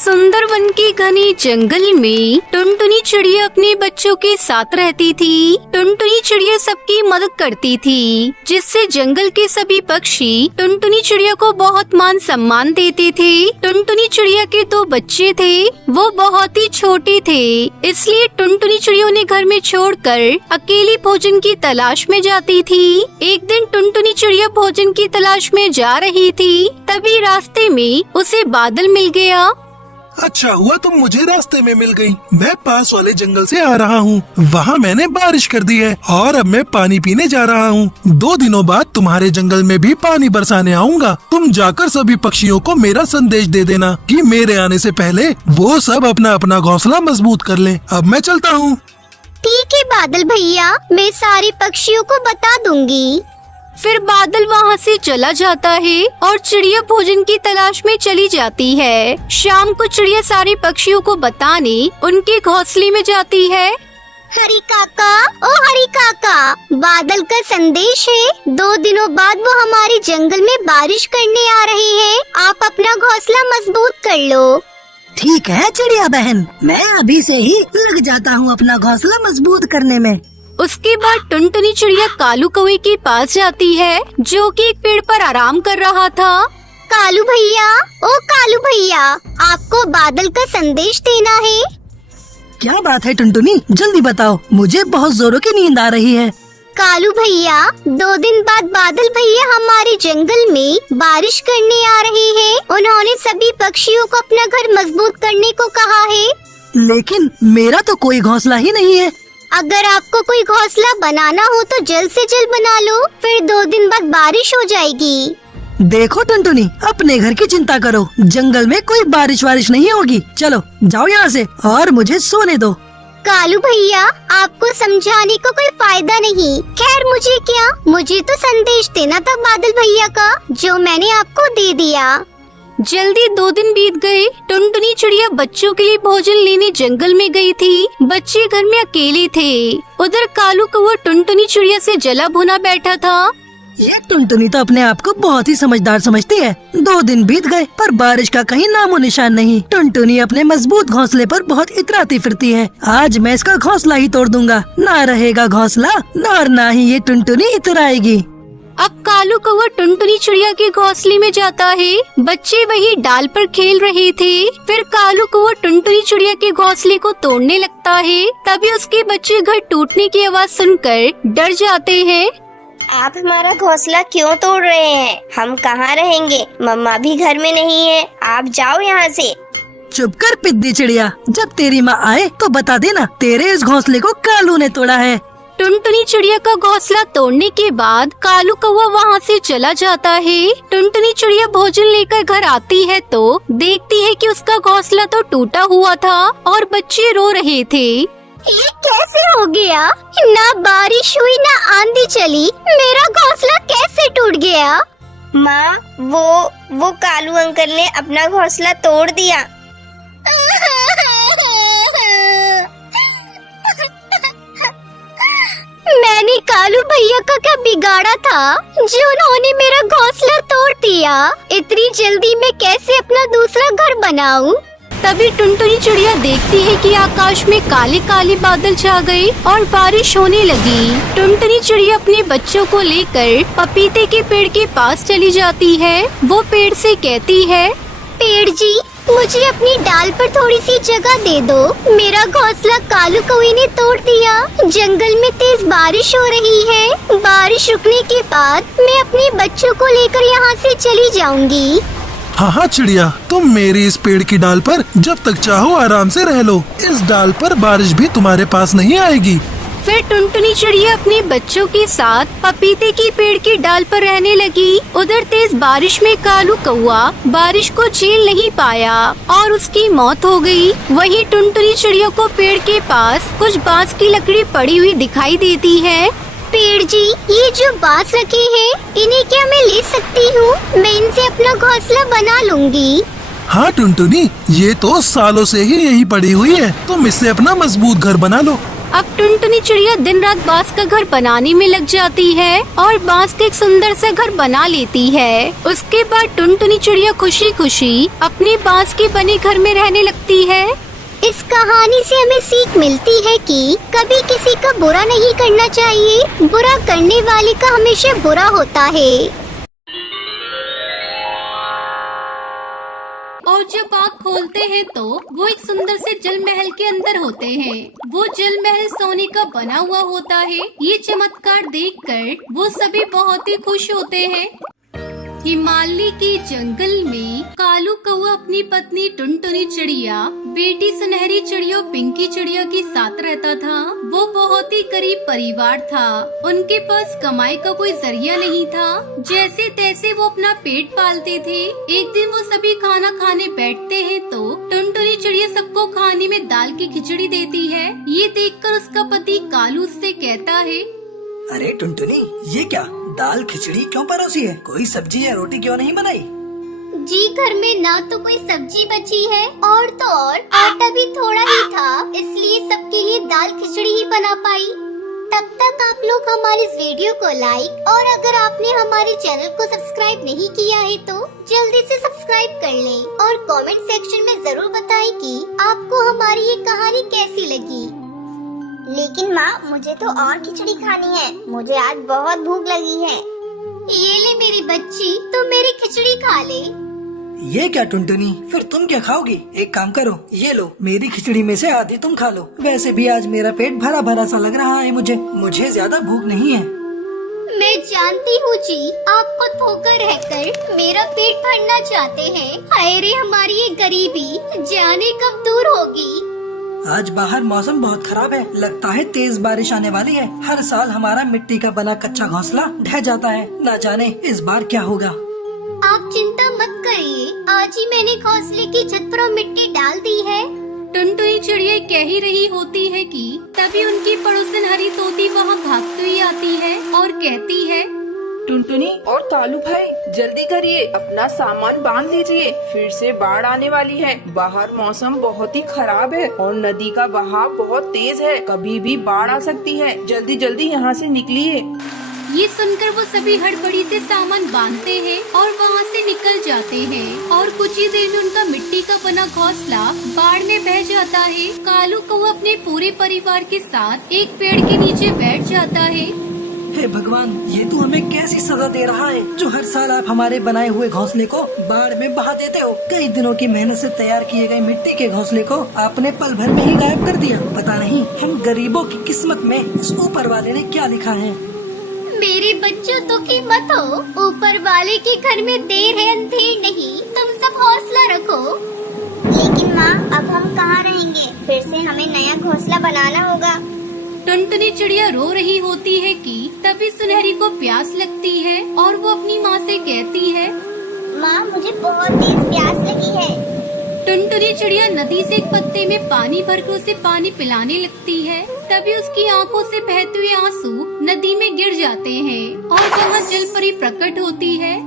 सुंदरवन के घने जंगल में टुनटुनी चिड़िया अपने बच्चों के साथ रहती थी। टुनटुनी चिड़िया सबकी मदद करती थी, जिससे जंगल के सभी पक्षी टुनटुनी चिड़िया को बहुत मान सम्मान देते थे। टुनटुनी चिड़िया के 2 बच्चे थे, वो बहुत ही छोटे थे, इसलिए टुनटुनी चिड़िया उन्हें घर में छोड़कर अकेली भोजन की तलाश में जाती थी। एक दिन टुनटुनी चिड़िया भोजन की तलाश में जा रही थी, तभी रास्ते में उसे बादल मिल गया। अच्छा हुआ तुम मुझे रास्ते में मिल गई। मैं पास वाले जंगल से आ रहा हूँ, वहाँ मैंने बारिश कर दी है और अब मैं पानी पीने जा रहा हूँ। 2 दिनों बाद तुम्हारे जंगल में भी पानी बरसाने आऊँगा। तुम जाकर सभी पक्षियों को मेरा संदेश दे देना कि मेरे आने से पहले वो सब अपना अपना घोंसला मजबूत कर लें। अब मैं चलता हूँ। ठीक है बादल भैया, मैं सारे पक्षियों को बता दूंगी। फिर बादल वहाँ से चला जाता है और चिड़िया भोजन की तलाश में चली जाती है। शाम को चिड़िया सारे पक्षियों को बताने उनके घोंसले में जाती है। हरी काका, ओ हरी काका, बादल का संदेश है। 2 दिनों बाद वो हमारे जंगल में बारिश करने आ रहे हैं। आप अपना घोंसला मजबूत कर लो। ठीक है चिड़िया बहन, मैं अभी से ही लग जाता हूँ अपना घोंसला मजबूत करने में। उसके बाद टुनटुनी चिड़िया कालू कौवे के पास जाती है, जो कि एक पेड़ पर आराम कर रहा था। कालू भैया, ओ कालू भैया, आपको बादल का संदेश देना है। क्या बात है टुनटुनी, जल्दी बताओ, मुझे बहुत जोरों की नींद आ रही है। कालू भैया, 2 दिन बाद बादल भैया हमारे जंगल में बारिश करने आ रहे हैं। उन्होंने सभी पक्षियों को अपना घर मजबूत करने को कहा है। लेकिन मेरा तो कोई घोंसला ही नहीं है। अगर आपको कोई घोंसला बनाना हो तो जल्द से जल्द बना लो, फिर 2 दिन बाद बारिश हो जाएगी। देखो टुनटुनी, अपने घर की चिंता करो, जंगल में कोई बारिश वारिश नहीं होगी। चलो जाओ यहाँ से और मुझे सोने दो। कालू भैया, आपको समझाने को कोई फायदा नहीं। खैर मुझे क्या, मुझे तो संदेश देना था बादल भैया का, जो मैंने आपको दे दिया। जल्दी 2 दिन बीत गए। टुनटुनी चिड़िया बच्चों के लिए भोजन लेने जंगल में गई थी। बच्चे घर में अकेले थे। उधर कालू कौवा टुनटुनी चिड़िया से जला भुना बैठा था। ये टुनटुनी तो अपने आप को बहुत ही समझदार समझती है। 2 दिन बीत गए पर बारिश का कहीं नामो निशान नहीं। टुनटुनी अपने मजबूत घोंसले पर बहुत इतराती फिरती है। आज मैं इसका घोंसला ही तोड़ दूंगा, ना रहेगा घोंसला और ना ही ये टुनटुनी इतराएगी। अब कालू कौवा टुनटुनी चिड़िया के घोंसले में जाता है। बच्चे वही डाल पर खेल रहे थे। फिर कालू कौवा टुनटुनी चिड़िया के घोंसले को तोड़ने लगता है। तभी उसके बच्चे घर टूटने की आवाज सुनकर डर जाते हैं। आप हमारा घोंसला क्यों तोड़ रहे हैं? हम कहाँ रहेंगे? मम्मा भी घर में नहीं है। आप जाओ यहाँ से। चुप कर पिद्दी चिड़िया, जब तेरी माँ आए तो बता देना तेरे इस घोंसले को कालू ने तोड़ा है। टुनटुनी चिड़िया का घोंसला तोड़ने के बाद कालू कौवा वहाँ से चला जाता है। टुनटुनी चिड़िया भोजन लेकर घर आती है तो देखती है कि उसका घोंसला तो टूटा हुआ था और बच्चे रो रहे थे। ये कैसे हो गया? ना बारिश हुई ना आंधी चली, मेरा घोंसला कैसे टूट गया? माँ, वो कालू अंकल ने अपना घोंसला तोड़ दिया। मैंने कालू भैया का क्या बिगाड़ा था जो उन्होंने मेरा घोंसला तोड़ दिया? इतनी जल्दी मैं कैसे अपना दूसरा घर बनाऊं? तभी टुनटुनी चिड़िया देखती है कि आकाश में काले काले बादल छा गए और बारिश होने लगी। टुनटुनी चिड़िया अपने बच्चों को लेकर पपीते के पेड़ के पास चली जाती है। वो पेड़ से कहती है, पेड़ जी, मुझे अपनी डाल पर थोड़ी सी जगह दे दो। मेरा घोंसला कालू कौवे ने तोड़ दिया। जंगल में तेज बारिश हो रही है। बारिश रुकने के बाद मैं अपने बच्चों को लेकर यहाँ से चली जाऊंगी। हाँ चिड़िया, तुम मेरी इस पेड़ की डाल पर जब तक चाहो आराम से रह लो। इस डाल पर बारिश भी तुम्हारे पास नहीं आएगी। फिर टुनटुनी चिड़िया अपने बच्चों के साथ पपीते की पेड़ की डाल पर रहने लगी। उधर तेज बारिश में कालू कौवा बारिश को झेल नहीं पाया और उसकी मौत हो गई। वहीं टुनटुनी चिड़िया को पेड़ के पास कुछ बांस की लकड़ी पड़ी हुई दिखाई देती है। पेड़ जी, ये जो बांस रखे हैं, इन्हें क्या मैं ले सकती हूँ? मैं इनसे अपना घोंसला बना लूंगी। हाँ टुनटुनी, ये तो सालों से ही यही पड़ी हुई है। तुम इससे अपना मजबूत घर बना लो। अब टुनटुनी चिड़िया दिन रात बांस का घर बनाने में लग जाती है और बांस का एक सुंदर सा घर बना लेती है। उसके बाद टुनटुनी चिड़िया खुशी खुशी अपने बांस के बने घर में रहने लगती है। इस कहानी से हमें सीख मिलती है कि कभी किसी का बुरा नहीं करना चाहिए, बुरा करने वाले का हमेशा बुरा होता है। और जब आँख खोलते हैं तो वो एक सुंदर से जल महल के अंदर होते हैं। वो जल महल सोने का बना हुआ होता है। ये चमत्कार देखकर वो सभी बहुत ही खुश होते हैं। हिमालय के जंगल में कालू कौआ अपनी पत्नी टुनटुनी चिड़िया, बेटी सुनहरी चिड़िया पिंकी चिड़िया के साथ रहता था। वो बहुत ही गरीब परिवार था। उनके पास कमाई का कोई जरिया नहीं था। जैसे तैसे वो अपना पेट पालते थे। एक दिन वो सभी खाना खाने बैठते हैं तो टुनटुनी चिड़िया सबको खाने में दाल की खिचड़ी देती है। ये देखकर उसका पति कालू उससे कहता है, अरे टुनटुनी, ये क्या दाल खिचड़ी क्यों परोसी है? कोई सब्जी या रोटी क्यों नहीं बनाई? जी घर में ना तो कोई सब्जी बची है और तो और आटा भी थोड़ा ही था, इसलिए सबके लिए दाल खिचड़ी ही बना पाई। तब तक आप लोग हमारे इस वीडियो को लाइक और अगर आपने हमारे चैनल को सब्सक्राइब नहीं किया है तो जल्दी से सब्सक्राइब कर लें और कमेंट सेक्शन में जरूर बताएं कि आपको हमारी ये कहानी कैसी लगी। लेकिन माँ, मुझे तो और खिचड़ी खानी है। मुझे आज बहुत भूख लगी है। ये ले मेरी बच्ची, तुम मेरी खिचड़ी खा ले। ये क्या टुनटुनी, फिर तुम क्या खाओगी? एक काम करो, ये लो, मेरी खिचड़ी में से आधी तुम खा लो। वैसे भी आज मेरा पेट भरा भरा सा लग रहा है मुझे ज्यादा भूख नहीं है। मैं जानती हूँ जी, आप खुद भूखा रहकर मेरा पेट भरना चाहते हैं। हाय रे हमारी ये गरीबी, जाने कब दूर होगी। आज बाहर मौसम बहुत खराब है, लगता है तेज बारिश आने वाली है। हर साल हमारा मिट्टी का बना कच्चा घोंसला ढह जाता है, ना जाने इस बार क्या होगा। आप चिंता मत करिए, आज ही मैंने घोंसले की छत पर मिट्टी डाल दी है। टुनटुनी चिड़िया कह ही रही होती है कि तभी उनकी पड़ोसन हरी तोती वहाँ भागती हुई आती है और कहती है, टुनटुनी और कालू भाई, जल्दी करिए, अपना सामान बांध लीजिए, फिर से बाढ़ आने वाली है। बाहर मौसम बहुत ही खराब है और नदी का बहाव बहुत तेज है, कभी भी बाढ़ आ सकती है। जल्दी जल्दी यहाँ से निकलिए। ये सुनकर वो सभी हड़बड़ी से सामान बांधते हैं और वहाँ से निकल जाते हैं और कुछ ही देर में उनका मिट्टी का बना घोंसला बाढ़ में बह जाता है। कालू कौआ अपने पूरे परिवार के साथ एक पेड़ के नीचे बैठ जाता है। हे भगवान, ये तू हमें कैसी सजा दे रहा है जो हर साल आप हमारे बनाए हुए घोंसले को बाढ़ में बहा देते हो। कई दिनों की मेहनत से तैयार किए गए मिट्टी के घोंसले को आपने पल भर में ही गायब कर दिया। पता नहीं हम गरीबों की किस्मत में इस ऊपर वाले ने क्या लिखा है। मेरे बच्चों दुखी मत हो, ऊपर वाले के घर में देर है अंधेर नहीं, तुम सब हौसला रखो। लेकिन माँ, अब हम कहाँ रहेंगे? फिर से हमें नया घोंसला बनाना होगा। टुनटुनी चिड़िया रो रही होती है कि तभी सुनहरी को प्यास लगती है और वो अपनी माँ से कहती है, माँ, मुझे बहुत तेज प्यास लगी है। टुनटुनी चिड़िया नदी से एक पत्ते में पानी भरकर उसे पानी पिलाने लगती है। तभी उसकी आंखों से बहते हुए आंसू नदी में गिर जाते हैं और वहाँ जल परी प्रकट होती है।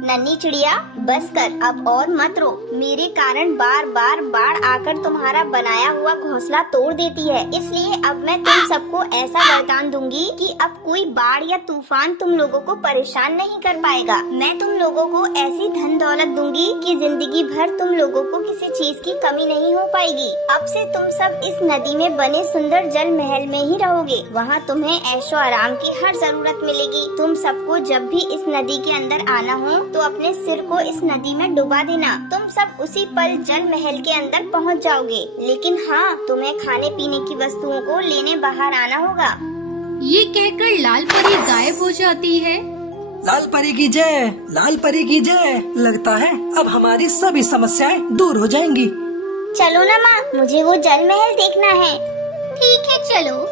नन्ही चिड़िया, बस कर, अब और मत रो। मेरे कारण बार बार बाढ़ आकर तुम्हारा बनाया हुआ घोंसला तोड़ देती है, इसलिए अब मैं तुम सबको ऐसा वरदान दूंगी कि अब कोई बाढ़ या तूफान तुम लोगों को परेशान नहीं कर पाएगा। मैं तुम लोगों को ऐसी धन दौलत दूंगी कि जिंदगी भर तुम लोगों को किसी चीज की कमी नहीं हो पाएगी। अब से तुम सब इस नदी में बने सुंदर जल महल में ही रहोगे। वहाँ तुम्हें ऐशो आराम की हर जरूरत मिलेगी। तुम सबको जब भी इस नदी के अंदर आना हो तो अपने सिर को इस नदी में डुबा देना। तुम सब उसी पल जल महल के अंदर पहुंच जाओगे। लेकिन हाँ, तुम्हें खाने पीने की वस्तुओं को लेने बाहर आना होगा। ये कहकर लाल परी गायब हो जाती है। लाल परी की जय, लाल परी की जय। लगता है अब हमारी सभी समस्याएं दूर हो जाएंगी। चलो ना माँ, मुझे वो जल महल देखना है। ठीक है चलो।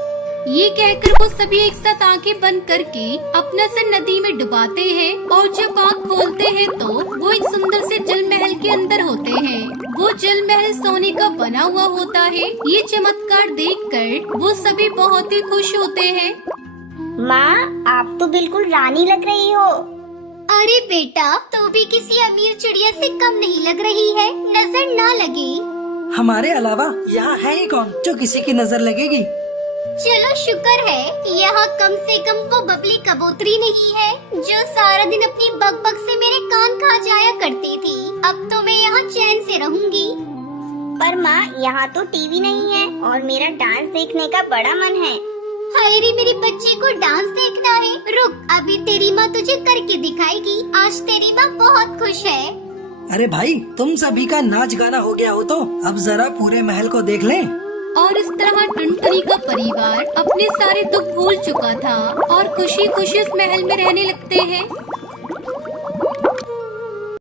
ये कहकर वो सभी एक साथ आंखें बंद करके अपना सिर नदी में डुबाते हैं और जब आँख खोलते हैं तो वो एक सुंदर से जल महल के अंदर होते हैं। वो जल महल सोने का बना हुआ होता है। ये चमत्कार देखकर वो सभी बहुत ही खुश होते हैं। माँ, आप तो बिल्कुल रानी लग रही हो। अरे बेटा, तू भी किसी अमीर चिड़िया से कम नहीं लग रही है, नजर ना लगे। हमारे अलावा यहाँ है ही कौन जो किसी की नजर लगेगी। चलो शुक्र है यहाँ कम से कम वो बबली कबूतरी नहीं है जो सारा दिन अपनी बकबक से मेरे कान खा जाया करती थी। अब तो मैं यहाँ चैन से रहूंगी। पर माँ यहाँ तो टीवी नहीं है और मेरा डांस देखने का बड़ा मन है। हाय रे, मेरे बच्चे को डांस देखना है। रुक, अभी तेरी माँ तुझे करके दिखाएगी। आज तेरी माँ बहुत खुश है। अरे भाई, तुम सभी का नाच गाना हो गया हो तो अब जरा पूरे महल को देख लें। और इस तरह टुनटुनी का परिवार अपने सारे दुख भूल चुका था और खुशी खुशी उस महल में रहने लगते हैं।